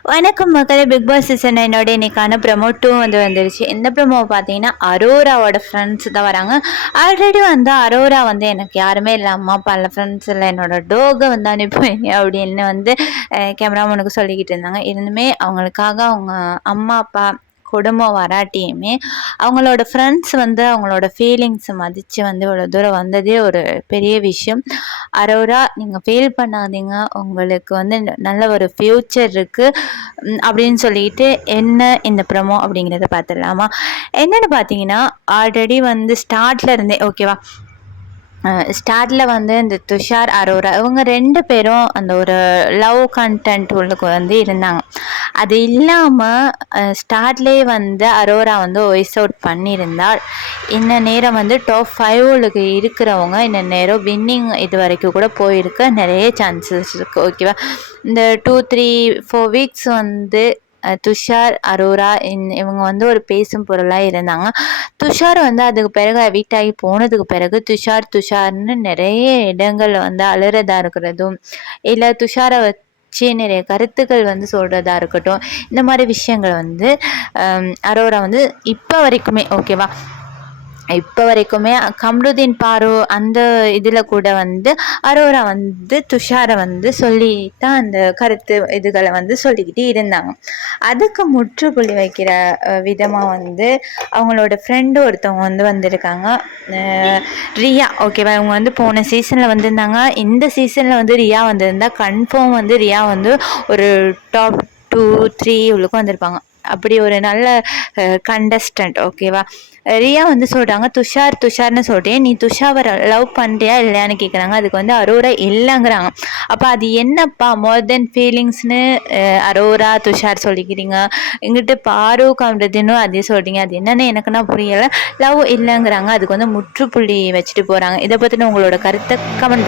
வணக்கம் மக்களே. Big Boss season 9 இன்னைக்கான ப்ரமோ 2 வந்துருச்சு. இந்த ப்ரமோ பார்த்தீங்கன்னா அரோராவோட ஃப்ரெண்ட்ஸ் தான் வராங்க. ஆல்ரெடி அரோரா எனக்கு யாருமே இல்லை, அம்மா அப்பா இல்லை, ஃப்ரெண்ட்ஸ் இல்லை, என்னோட டோகை அனுப்புவீங்க அப்படின்னு கேமராமேனுக்கு சொல்லிக்கிட்டு இருந்தாங்க. இருந்துமே அவங்களுக்காக அவங்க அம்மா அப்பா குடும்பம் வராட்டியுமே அவங்களோட ஃப்ரெண்ட்ஸ் அவங்களோட ஃபீலிங்ஸை மதித்து இவ்வளோ தூரம் வந்ததே ஒரு பெரிய விஷயம். அரோரா, நீங்கள் ஃபீல் பண்ணாதீங்க, உங்களுக்கு நல்ல ஒரு ஃப்யூச்சர் இருக்குது அப்படின்னு சொல்லிட்டு என்ன இந்த ப்ரமோ அப்படிங்கிறத பார்த்துடலாமா. என்னென்னு பார்த்தீங்கன்னா, ஆல்ரெடி ஸ்டார்ட்ல இருந்தே ஓகேவா, ஸ்டார்டில் இந்த துஷார் அரோரா இவங்க 2 பேரும் அந்த ஒரு லவ் கண்டென்ட் உள்ளுக்கு இருந்தாங்க. அது இல்லாமல் ஸ்டார்ட்லேயே அரோரா வாய்ஸ் அவுட் பண்ணியிருந்தால் இன்ன நேரம் டாப் 5 இருக்கிறவங்க இன்ன நேரம் வின்னிங் இது வரைக்கும் கூட போயிருக்க நிறைய சான்சஸ் இருக்குது ஓகேவா. இந்த 2-3-4 வீக்ஸ் துஷார் அரோரா இவங்க ஒரு பேசும் பொருளாக இருந்தாங்க. துஷார் அதுக்கு பிறகு எவிக்ட் ஆகி போனதுக்கு பிறகு துஷார்னு நிறைய இடங்கள் அழுறதா இருக்கிறதும், இல்லை துஷாரை வச்சு நிறைய கருத்துக்கள் சொல்கிறதா இருக்கட்டும், இந்த மாதிரி விஷயங்கள் அரோரா இப்போ வரைக்குமே ஓகேவா, இப்போ வரைக்குமே கம்ருதீன் பாரு அந்த இதில் கூட அரோரா துஷாரை சொல்லித்தான் அந்த கருத்து இதுகளை சொல்லிக்கிட்டு இருந்தாங்க. அதுக்கு முற்றுப்புள்ளி வைக்கிற விதமாக அவங்களோட ஃப்ரெண்டு ஒருத்தவங்க வந்திருக்காங்க, ரியா ஓகேவா. இவங்க போன சீசனில் வந்திருந்தாங்க. இந்த சீசனில் ரியா வந்திருந்தா கன்ஃபார்ம் ரியா ஒரு டாப் 2-3 உள்ளுக்கும் வந்திருப்பாங்க. அப்படி ஒரு நல்ல கண்டஸ்டன்ட் ஓகேவா. ரியா சொல்கிறாங்க, துஷார்னு சொல்கிறேன், நீ துஷாவை லவ் பண்ணுறியா இல்லையான்னு கேட்குறாங்க. அதுக்கு அரோரா இல்லைங்கிறாங்க. அப்போ அது என்னப்பா மோர் தென் ஃபீலிங்ஸ்னு அரோரா துஷார் சொல்லிக்கிறீங்க, இங்கிட்டு பாரு கம்ருதீனும் அதே சொல்கிறீங்க, அது என்னென்னு எனக்குன்னா புரியலை. லவ் இல்லைங்கிறாங்க. அதுக்கு முற்றுப்புள்ளி வச்சுட்டு போகிறாங்க. இதை பற்றின உங்களோட கருத்தை கமெண்ட்